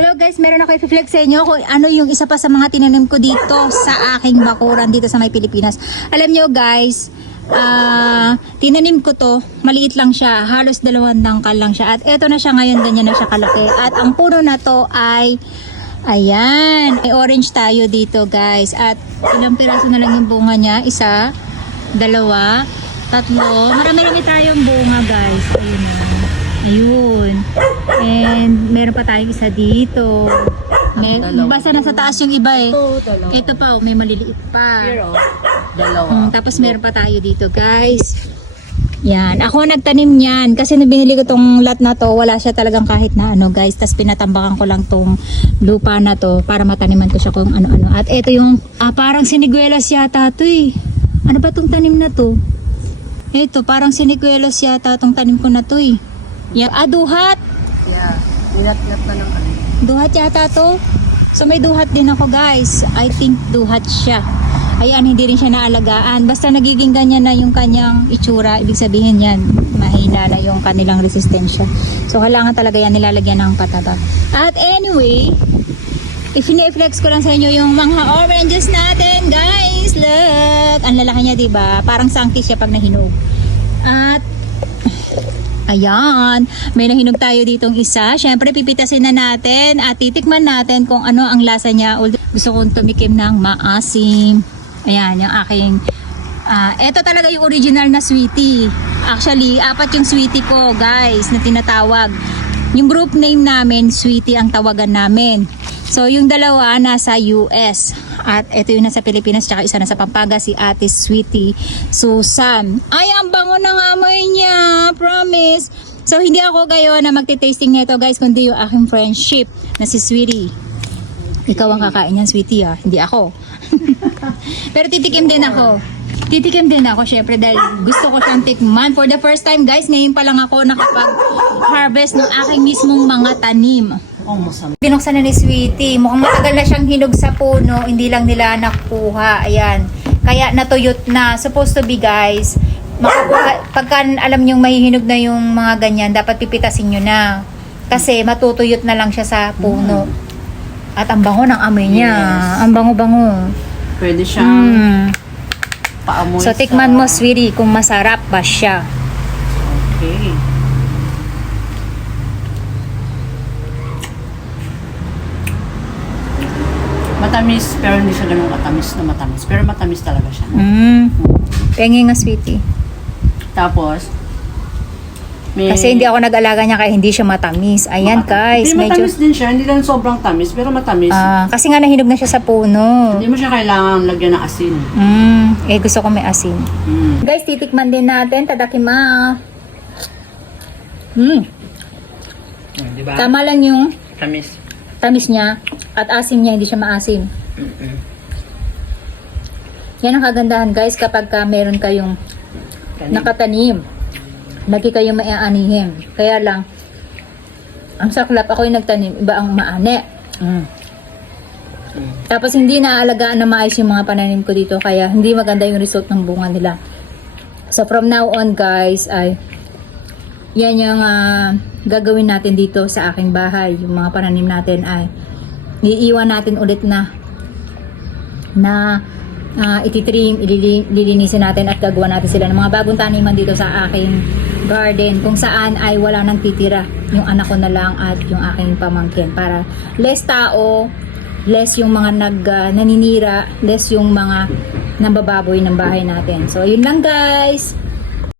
Hello guys, meron ako i-flex sa inyo kung ano yung isa pa sa mga tinanim ko dito sa aking bakuran dito sa may Pilipinas. Alam nyo guys, tinanim ko to, maliit lang siya, halos 2 dangkal lang siya. At eto na siya ngayon, ganyan na siya kalaki. At ang puno na to ay, ayan, may orange tayo dito guys. At ilang piraso na lang yung bunga niya, 1, 2, 3, marami-rami tayong bunga guys. Ayun na. Ayun. And meron pa tayong isa dito. Basta nasa taas yung iba eh. Ito pa, may maliliit pa. Tapos meron pa tayo dito guys. Yan. Ako nagtanim yan. Kasi nabinili ko tong lot na to. Wala siya talagang kahit na ano guys. Tapos pinatambakan ko lang tong lupa na to. Para mataniman ko siya kung ano-ano. At ito yung parang siniguelas yata to eh. Ano ba tong tanim na to? Ito parang siniguelas yata tong tanim ko na to eh. Yeah. Duhat. Yeah. Nilat-nat na ng ano. Duhat yata to. So may duhat din ako guys. I think duhat siya. Ayan, hindi rin siya naalagaan. Basta nagiging ganyan na yung kanyang itsura. Ibig sabihin yan, mahina na yung kanilang resistensya. So kailangan talaga yan nilalagyan ng pataba. At anyway, i-flex ko lang sa inyo yung mga oranges natin guys. Look! Ang lalaki niya diba? Parang sangkis siya pag nahinog. At ayan, may nahinog tayo ditong isa. Siyempre, pipitasin na natin at titikman natin kung ano ang lasa niya. Gusto kong tumikim ng maasim. Ayan, yung aking... eto talaga yung original na sweetie. Actually, 4 yung sweetie ko, guys, na tinatawag. Yung group name namin, sweetie ang tawagan namin. So, yung dalawa nasa US. At ito yung nasa Pilipinas, tsaka isa nasa Pampanga, si Ate Sweetie Susan. Ay, ang bango ng amoy niya, promise. So, hindi ako kayo na magte-tasting nito guys, kundi yung aking friendship na si Sweetie. Ikaw ang kakain niyan, Sweetie hindi ako. Pero titikim din ako. Titikim din ako, syempre, dahil gusto ko siyang tikman. For the first time guys, ngayon pa lang ako nakapag-harvest ng aking mismong mga tanim. Binuksan na ni Sweetie. Mukhang matagal na siyang hinog sa puno. Hindi lang nila nakuha. Ayan. Kaya natuyot na. Supposed to be guys. Pagka alam nyong mahihinog na yung mga ganyan, dapat pipitasin nyo na. Kasi matutuyot na lang siya sa puno. At ang bango ng amoy niya. Yes. Ang bango-bango. Pwede siyang paamoy. So tikman mo Sweetie kung masarap ba siya. Okay. Matamis, pero hindi siya ganun katamis na matamis. Pero matamis talaga siya. Pengi nga Sweetie. Tapos, kasi hindi ako nag-alaga niya kaya hindi siya matamis. Ayan guys. Hindi matamis din siya. Hindi lang sobrang tamis, pero matamis. Kasi nga nahinog na siya sa puno. Hindi mo siya kailangan lagyan ng asin. Gusto ko may asin. Guys, titikman din natin. Tadakima. Diba? Tama lang yung Tamis niya. At asim niya, hindi siya maasim. Yan ang kagandahan guys kapag meron kayong nakatanim. Lagi kayong maiaanihin. Kaya lang, ang saklap, ako yung nagtanim, iba ang maani. Tapos hindi naaalagaan na maayos yung mga pananim ko dito. Kaya hindi maganda yung result ng bunga nila. So from now on guys, ay yan yung gagawin natin dito sa aking bahay. Yung mga pananim natin ay iiwan natin ulit na ititrim, ililinisin natin at gagawa natin sila ng mga bagong taniman dito sa aking garden kung saan ay wala nang titira, yung anak ko na lang at yung aking pamangkin, para less tao, less yung mga naninira, less yung mga nambababoy ng bahay natin. So yun lang guys.